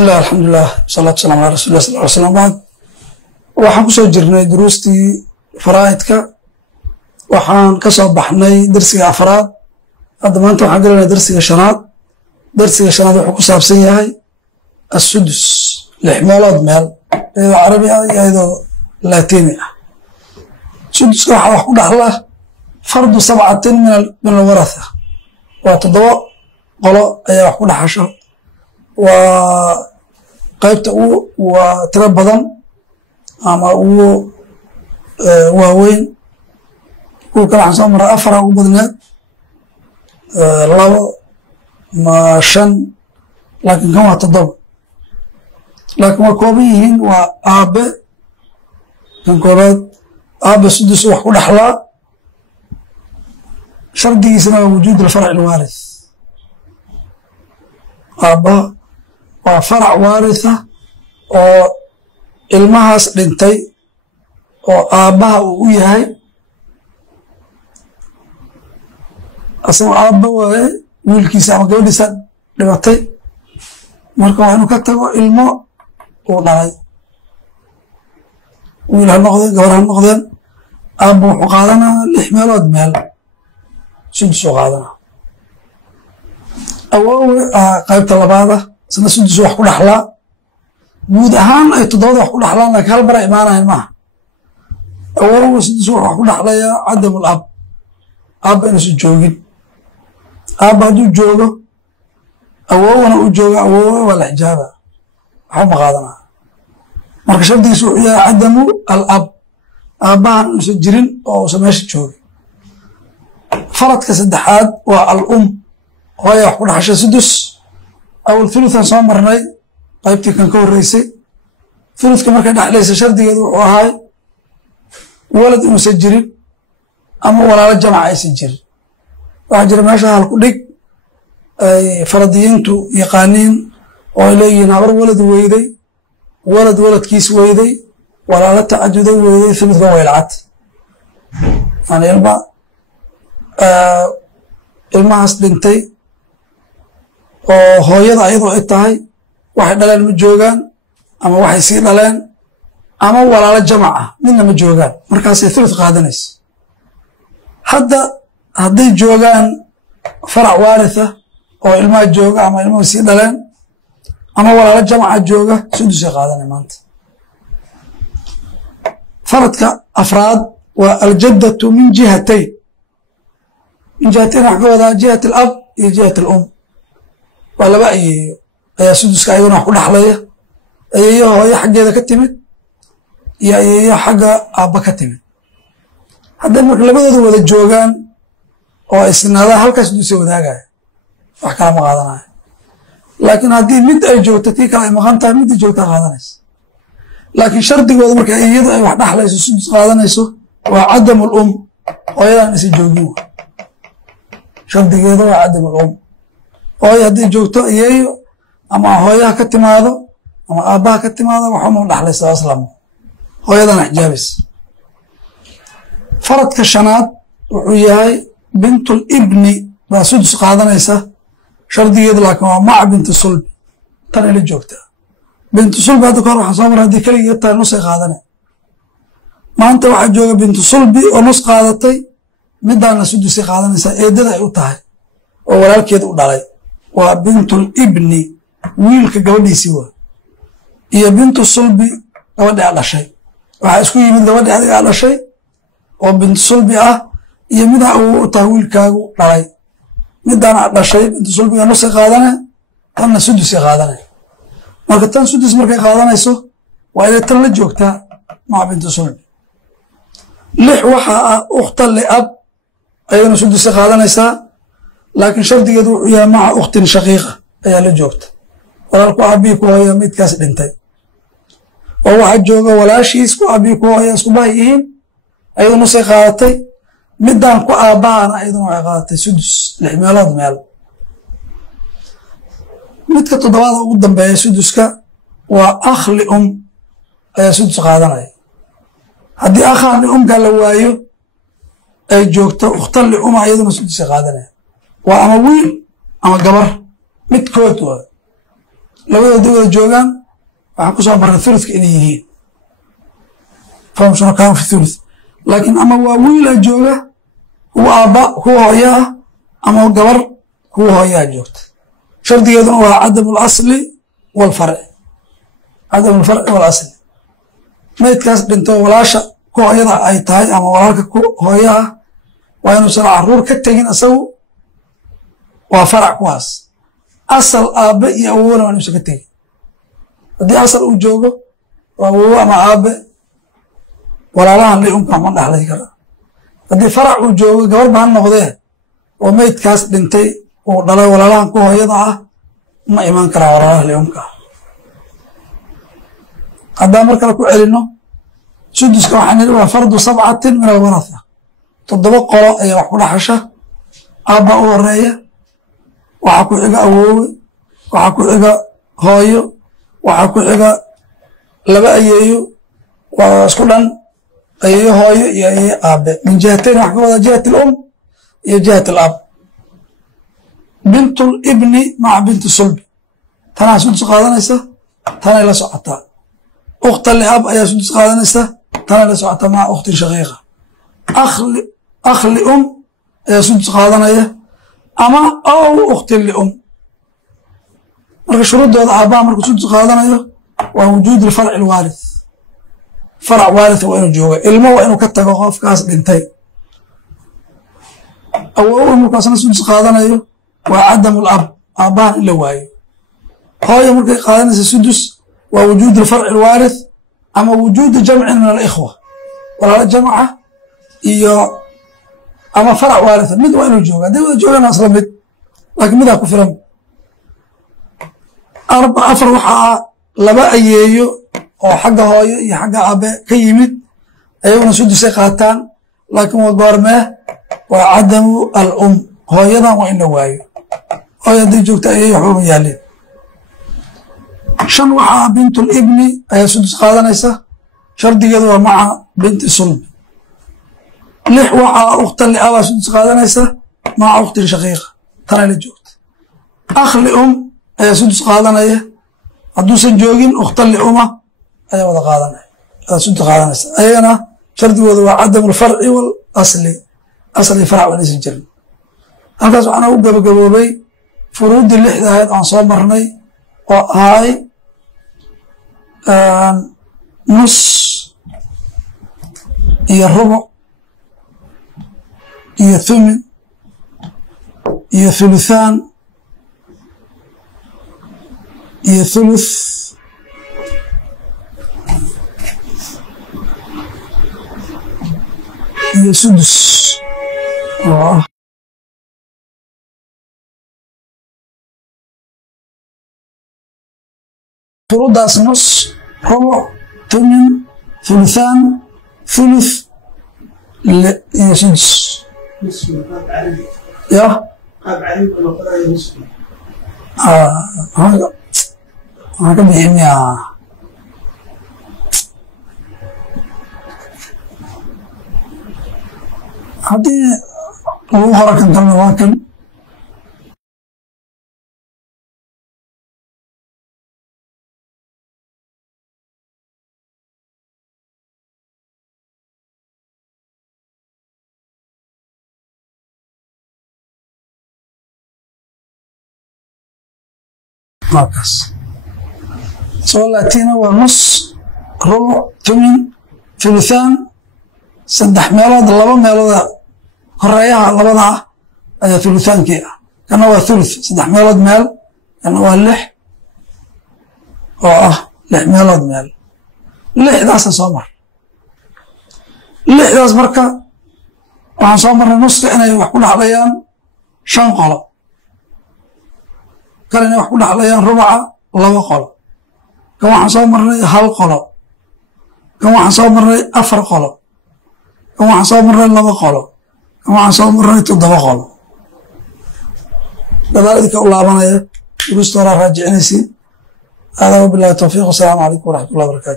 بسم الله الحمد لله والصلاة والسلام على رسول الله صلى الله عليه وسلم. بعد waxaan ku soo jirnay duruustii faraa'idka waxaan ka soo baxnay darsiga afraad. hadda maanta waxaan galaynaa darsiga shanaad. darsiga shanaad wuxuu ku saabsan yahay as-sudus, lix meelood meel iyadoo carabi ah iyo iyadoo laatiini ah. suduska waxaa wax ku dhaxla fardu sabcatin min alwaratha, waa 7 qolo ayaa wax ku dhaxasho. waa qaybta waa tiro badan ama ugu waaweyn. kuwa kale waxaan soo maray 4 ugu badneed, 2 ma 5, laakiin kan waa 7. laakiin waa kooban yihiin. waa aabe kan koobaad, aabe sudus wax ku dhaxlaa. shardigiisana waa wujuud alfarc alwaarith. aabaha waa farac waaritha oo ilmahaas dhintay oo aabbaha uu u yahay asagoo aabba waaye, wiilkiisa ama gabadhiisa dhibatay, marka waa inuu ka tago ilmo uu dhalay. wiil ha noqdeen, gabar ha noqdeen, aabba wuxuu qaadanaa 6 meelood meel sudus u qaadanaa. awoowe qaybta labaada isna sudus wax ku dhaxlaa. guud ahaan ay 7 wax ku dhaxlaan, laakiin hal bara imaanayan maaha. awoowe sudus wax ku dhaxlayaa cadamul ab, aabba inuusan joogin. aabba hadduu joogo awoowena uu joogo, awoowe waa la xijaaba, waxba ma qaadanaa. marka shardigiisu wuxuu yahay cadamu al ab, aabbahan inuusan jirin oo uusan meesha joogin. faradka saddexaad waa al hooya wax ku dhaxasha sudus. awal thuluthan soo marnay qaybtii kan ka horreysay. thuluthka markay dhexlaysa shardigeedu wuxuu ahay walad inuusan jirin ama walaalo jamac aysan jirin. waxaa jira meesha hal ku dhig ay faradiyiintu yaqaaniin oo ay leeyihiin habar walad weyday, walad waladkiis weyday, walaalo tacaduday weyday, thuluthka way lacagta. yani ilmahaas dhintay oo hooyada ayadoo ay tahay waxay dhaleen ma joogaan, ama waxay sii dhaleen, ama walaalo jamac ah midna ma joogaan, markaasay thuluth qaadanaysa. hadda hadday joogaan farac waaritha oo ilmaha jooga ama ilmaha sii dhaleen ama walaalo jamaca jooga, sudusay qaadanay maanta. faradka afraad waa aljaddatu min jihatayn. min jihatayn wax ka wadaa jihat alab iyo jihat alum. waa 2 ayeeyo ayaa suduska ayagana wax ku dhaxlaya. ayeeyo hooyo xaggeeda ka timid iyo ayeeyo xagga aabba ka timid. hadday marka labadooda wada joogaan oo ay sinaadaan, halkaas sudusay wadaagaya, wax kala ma qaadanayo. laakiin haddii mid ay joogto tii kale ay maqan tahay, midda joogtaa qaadanaysa. laakiin shardigooda marka iyadu ay wax dhaxlayso sudus qaadanayso waa cadamul hooyadaan isa joogin. shardigeeda waa cadamul hooyo hadday joogto iyeeyo ama hooyaha ka timaado ama aabbaha ka timaado, waxuma dhaxlaysa aslamo, hooyadana xijaabaysa. faradka shanaad wuxuu yahay bintul ibni baa sudus qaadanaysa. shardigeedu laakiin waa maca bintu sulbi, tan ila joogtaa. bintu sulbi hadda kahor waxaan soo maray haddii keligeed tahay nusay qaadanay. maanta waxaa jooga bintu sulbi oo nus qaadatay, midaana sudusay qaadanaysaa, eedada ay u tahay oo walaalkeed u dhalay. waa bintul ibni, wiilka gabadhiisii waa, iyo bintu sulbi gabadhi a dhashay. waxaa isku yimid gabadhi adiga a dhashay oo bintu sulbi ah iyo midaa u tahay wiilkaagu dhalay. midaana a dhashay bintu sulbiga nusay qaadane, tanna sudusay qaadane. marka tan sudus markay qaadanayso waa inay tan la joogtaa maca bintu sulbi. 6 waxaa ah ukhta liab, ayadana sudusay qaadanaysaa, laakiin shardigeedu wuxuu yahay maca ukhtin shaqiiqa ayaa la joogta. walaalku aabii ku hooya midkaas dhintay, oo waxaa jooga walaashiis ku aabii ku hooya isku bahay yihiin, ayadu nusay qaadatay. midaan ku aabbahana ayaduna waxay qaadatay sudus, 6 meelood meel. midka 7aad ugu dambeeya suduska waa akh lium ayaa sudus qaadanaya. haddii akhaan liumka la waayo ay joogto ukhta liuma, ayaduna sudusay qaadanaya. waa ama wiil ama gabar midkood waa labada wada joogaan waxaan ku soo marray thuluthka inay yihiin fahum shurakaa'u fi thuluth laakiin ama waa wiila jooga kuwa aabba kuwa hooya ah ama gabar kuwa hooyaa joogta shardigeeduna waa cadamu alasli walfarci cadamu alfarci walasli maydkaas dhinto walaasha ku hooyada ay tahay ama walaalka ku hooya ah waa inuusan caruur ka tegin isagu waa farac kuwaas asal aabbe iyo awowna waa inuusan ka tegin haddii asal uu joogo waa awowo ama aabbe walaalahan liumka ma dhaxlay kara haddii farac uu joogo gabar ba ha noqdee oo maydkaas dhintay uu dhalay walaalahan ku hooyada ah ma imaan karaa walaalaha liumka haddaan mar kale ku celino suduska waxaan nidhi waa fardu 7 min alwaratha 7 qolo ayaa wax ku dhaxasha aabba u horeeya waxaa ku xiga awoowe waxaa ku xiga hooyo waxaa ku xiga laba ayeeyo waa isku dhan ayeeyo hooyo iyo ayeeyo aabe min jihatayn wax ka wada jihat alum iyo jihat alab bintu libni maca binti sulbi tanaa sudus qaadanaysa tanay la socotaa ukhta liab ayaa sudus qaadanaysa tanay la socotaa maca ukhtin shaqiiqa akh lium ayaa sudus qaadanaya ama ow ukhtin lium marka shuruuddooda aabbaha markuu sudus qaadanayo waa wujuud lfarci alwaalid farac waalidka waa inuu jooga ilmo waa inuu ka tago qofkaas dhintay awow markaasna sudus qaadanayo waa cadamu lab aabbahan in la waayo hooya markay qaadanaysa sudus waa wujuud lfarci alwaalid ama wujuudu jamcin min alikhwa walaalo jamca iyo ama farac waalida mid waa inuu jooga hadday wada joogaan asla mid laakiin midaa ku filan 4 waxaa laba ayeeyo oo xagga hooyo iyo xagga aabe ka yimid ayaguna sudusay qaataan laakiin waa goormee waa cadamu alum hooyadan waa in la waayo hooyo hadday joogta ayeeyo waxba ma yaalin 5 waxaa bintu libni ayaa sudus qaadanaysa shardigeedu waa maca binti sulbi 6 waxaa ukhta liabaa sudus qaadanaysa maca ukhtin shaqiiqa tanay la joogta akh lium ayaa sudus qaadanaya hadduusan joogin ukhta liuma ayaa wada qaadanaya sudus qaadanaysa ayagana shardigooda waa cadamu alfarci walasli asli farac waan aysan jirin halkaas waxaana u gabagaboobay furuuddii 6 ahayd aan soo marnay oo ahay nus iyo rubuc iyo thumin iyo thuluthaan iyo thuluth iyo sudus oo ah furuudaas nus rubuc thumin thuluthaan thuluth iyo sudus ya waxaan ka biximiyaa haddii lagu hora kan kalena waa kan markaas soo laatiina waa nus rubuc thumin thuluthaan 3 meelood 2 meelooda horeeyaha labada ah ayaa thuluthaankii ah kana waa thuluth 3 meelood meel kana waa 6 oo ah 6 meelood meel 6daasa soo mar 6daas marka waxaan soo marnay nuska inay wax ku dhaxlayaan 5 qolo kale inay wax ku dhaxlayaan rubuca 2 qolo kan waxaan soo marnay 1 qolo kan waxaan soo marnay 4 qolo kan waxaan soo marnay 2 qolo kan waxaan soo marnay 7 qolo dadaalidka u laabanaya duruusta hore raajicinaysiin hada wabillahi tawfiiq wasalaamu calaykum waraxmatullahi wabarakaatu